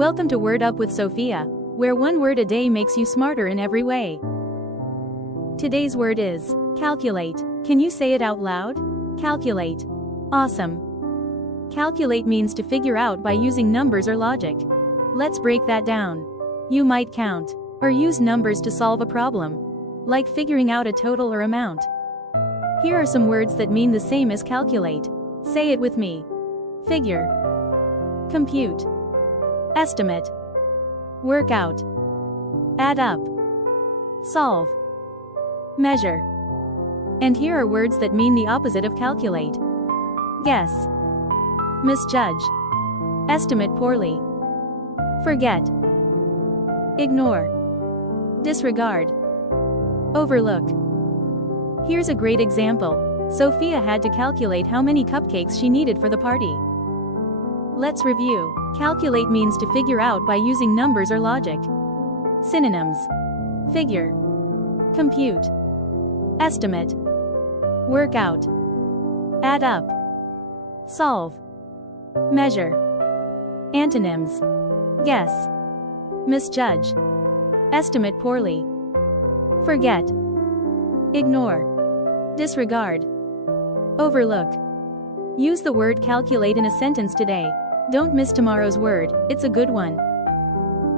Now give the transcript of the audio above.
Welcome to Word Up with Sofia, where one word a day makes you smarter in every way. Today's word is calculate. Can you say it out loud? Calculate. Awesome. Calculate means to figure out by using numbers or logic. Let's break that down. You might count or use numbers to solve a problem, like figuring out a total or amount. Here are some words that mean the same as calculate. Say it with me. Figure, compute, estimate, work out, add up, solve, measure. And here are words that mean the opposite of calculate. Guess, misjudge, estimate poorly, forget, ignore, disregard, overlook. Here's a great example. Sofia had to calculate how many cupcakes she needed for the party. Let's review. Calculate means to figure out by using numbers or logic. Synonyms: figure, compute, estimate, work out, add up, solve, measure. Antonyms: guess, misjudge, estimate poorly, forget, ignore, disregard, overlook. Use the word calculate in a sentence today. Don't miss tomorrow's word, it's a good one.